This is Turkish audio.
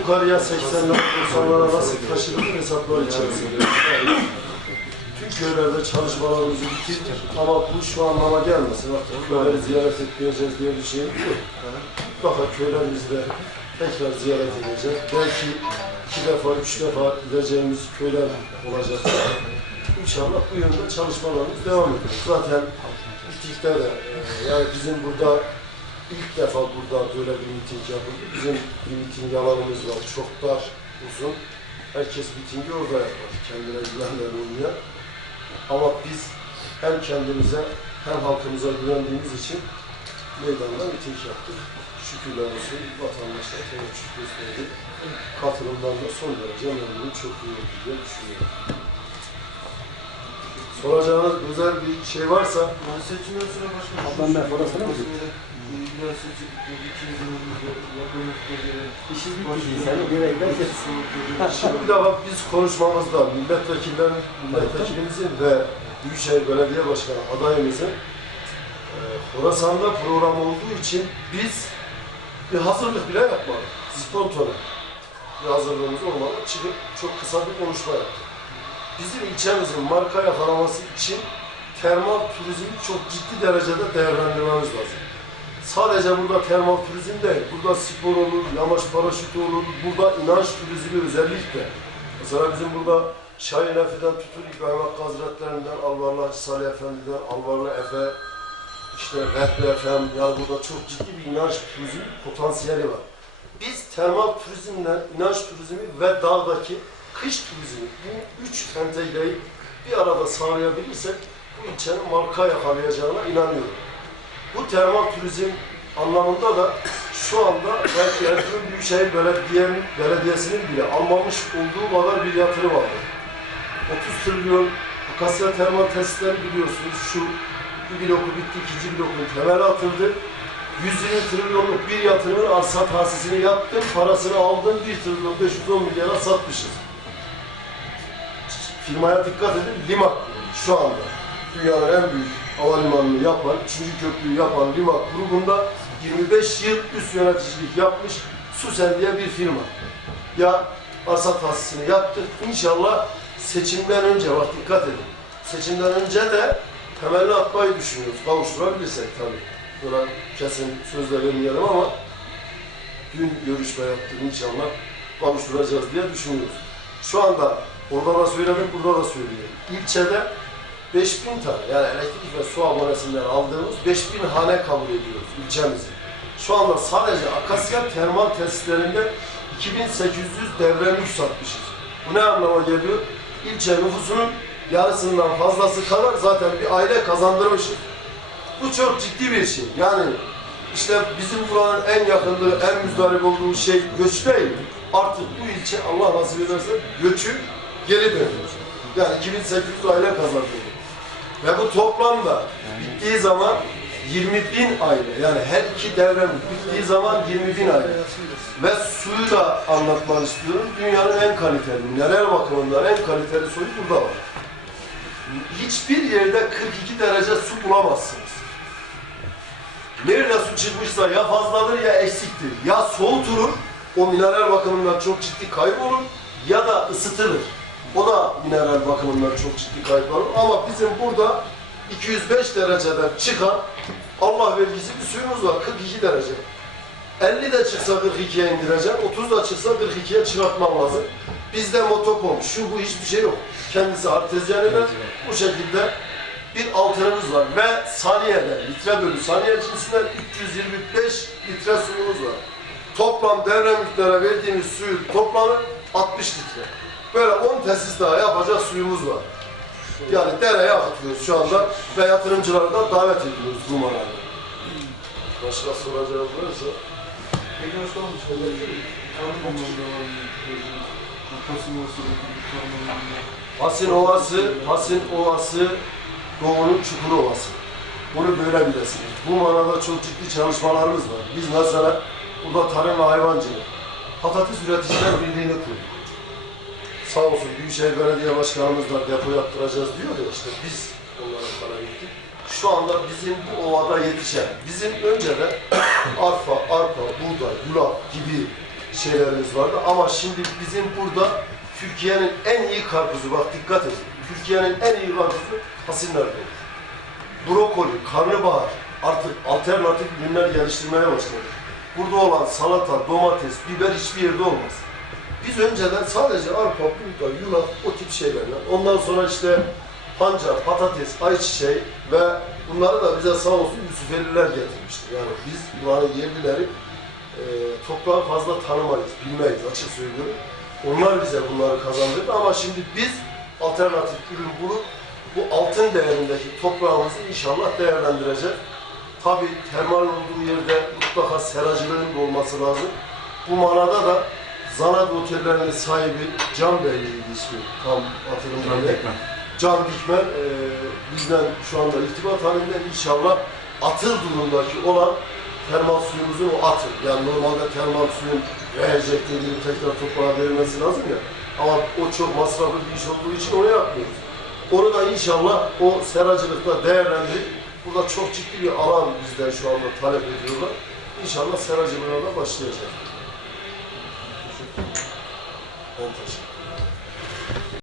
yukarıya 80'ler 90'lara nasıl taşıdık hesaplar içerisinde. Tüm köylerde çalışmalarımızı bitirdik ama bu şu anlama gelmesin. Artık köyleri ziyaret etmeyeceğiz diye bir şey yok. Mutlaka köylerimizde tekrar ziyaret edeceğiz. Belki iki defa, üç defa gideceğimiz köyler olacak. İnşallah bu yönde çalışmalarımız devam ediyor. Zaten İTİK'te de yani bizim burada ilk defa burada böyle bir miting yapıldı. Bizim bir miting alanımız var. Çok dar, uzun. Herkes mitingi orada yapar. Kendine güvenler uyuyor. Ama biz hem kendimize hem halkımıza güvendiğimiz için meydanda miting yaptık. Şükürler olsun vatandaşlar teveccüh gösterdi. Katılımdan da son derece memnunum. Çok iyi oldu diye düşünüyorum. Soracağınız özel bir şey varsa sonra başka Ablam ben parasını mı İlla seçim, ikimizin yakınlık bölgeleri. İşin bitmedi. Seni göre giderken. Şimdi defa biz konuşmamızda milletvekillerin, milletvekilimizin ve Büyükşehir Belediye Başkanı adayımızın e, Horasan'da program olduğu için biz bir hazırlık bile yapmadık. Spontane bir hazırlığımız olmadı. Çıkıp çok kısa bir konuşma yaptık. Bizim ilçemizin marka yakalaması için termal turizmi çok ciddi derecede değerlendirmemiz lazım. Sadece burada termal turizm değil, burada spor olur, yamaç paraşütü olur, burada inanç turizmi özellikle. Mesela bizim burada Şahin Efe'den tutun İbrahim Hakkı Hazretlerinden, Alvarlı Salih Efendi'den, Alvarlı Efe, işte Vehbi Efem, yani burada çok ciddi bir inanç turizmi potansiyeli var. Biz termal turizmle inanç turizmi ve dağdaki kış turizmi, bu üç entegreyi bir arada sağlayabilirsek bu ilçenin marka yakalayacağına inanıyorum. Bu termal turizm anlamında da şu anda belki Erzurum Büyükşehir Belediye'nin, Belediyesi'nin bile almamış olduğu kadar bir yatırım aldı. 30 trilyon Akasya termal tesisleri biliyorsunuz şu bir bloku bitti, ikinci blokun temeli atıldı. 120 trilyonluk bir yatırımın arsa tahsisini yaptım, parasını aldım, 1 trilyon 510 milyara satmışız. Firmaya dikkat edin, Limak şu anda dünyanın en büyük havalimanını yapan, 3. köprüyü yapan Limak grubunda 25 yıl üst yöneticilik yapmış Susen diye bir firma. Ya arsa tahsisini yaptık. İnşallah seçimden önce, bak dikkat edin. Seçimden önce de temelli atmayı düşünüyoruz. Kavuşturabilirsek tabii. Buna kesin sözle vermeyelim ama dün görüşme yaptık inşallah kavuşturacağız diye düşünüyoruz. Şu anda orada da söyledim, burada da söylüyorum. İlçede 5000 tane yani elektrik ve su abonesinden aldığımız 5000 hane kabul ediyoruz ilçemizi. Şu anda sadece Akasya termal tesislerinde 2800 devre mülk satmışız. Bu ne anlama geliyor? İlçe nüfusunun yarısından fazlası kadar zaten bir aile kazandırmışız. Bu çok ciddi bir şey. Yani işte bizim buranın en yakınlığı, en müzdarip olduğu şey göç değil. Artık bu ilçe Allah nasip ederse göçü geri dönüyor. Yani 2800 aile kazandırıyor. Ve bu toplamda bittiği zaman 20 bin aile yani her iki devre bittiği zaman 20 bin aile. Ve suyu da anlatmak istiyorum. Dünyanın en kaliteli, mineral bakımından en kaliteli suyu burada var. Hiçbir yerde 42 derece su bulamazsınız. Nerede su çıkmışsa ya fazladır ya eksiktir. Ya soğutulur, o mineral bakımından çok ciddi kaybolur ya da ısıtılır. O da mineral bakımından çok ciddi kaybolur. Ama bizim burada 205 dereceden çıkan Allah vergisi bir suyumuz var 42 derece. 50 de çıksa 42'ye indireceksin, 30 da çıksa 42'ye çıkartman lazım. Bizde motopomp, şu bu hiçbir şey yok. Kendisi artezyenler bu şekilde bir altınımız var ve saniyede litre bölü saniye cinsinden 325 litre suyumuz var. Toplam devre miktarı verdiğimiz suyun toplamı 60 litre. Böyle 10 tesis daha yapacak suyumuz var. Yani dereye akıtıyoruz şu anda ve yatırımcıları da davet ediyoruz bu manada. Başka soracağınız varsa Peki başkanım şöyle anlamda. Hasin Ovası, Hasin Ovası Doğu'nun Çukur Ovası. Bunu böyle bilesiniz. Bu manada çok ciddi çalışmalarımız var. Biz mesela burada tarım ve hayvancılık, patates üreticiler birliğini kurduk. Sağ olsun Büyükşehir Belediye Başkanımız da depo yaptıracağız diyor ya işte biz onlara para verdik. Şu anda bizim bu ovada yetişen, bizim önce de arpa, arpa, buğday, yulaf gibi şeylerimiz vardı. Ama şimdi bizim burada Türkiye'nin en iyi karpuzu, bak dikkat edin. Türkiye'nin en iyi karpuzu Hasinler'de. Brokoli, karnabahar, artık alternatif ürünler geliştirmeye başladık. Burada olan salata, domates, biber hiçbir yerde olmaz. Biz önceden sadece arpa, buğday, yulaf o tip şeylerle, ondan sonra işte pancar, patates, ayçiçeği ve bunları da bize sağ olsun Yusufeliler getirmiştir. Yani biz buranın yerlileri e, toprağı fazla tanımayız, bilmeyiz açık söylüyorum. Onlar bize bunları kazandırdı ama şimdi biz alternatif ürün bulup bu altın değerindeki toprağımızı inşallah değerlendireceğiz. Tabi termal olduğu yerde mutlaka seracılığın olması lazım. Bu manada da Zanat Otellerinin sahibi Can Bey'le ismi tam değil. Can Dikmen e, bizden şu anda irtibat halinde inşallah atıl durumdaki olan termal suyumuzun o atıl. Yani normalde termal suyun reenjekte edilip tekrar toprağa verilmesi lazım ya. Ama o çok masraflı bir iş olduğu için onu yapmıyoruz. Onu da inşallah o seracılıkta değerlendirip burada çok ciddi bir alan bizden şu anda talep ediyorlar. İnşallah seracılığına da başlayacağız. Poucas.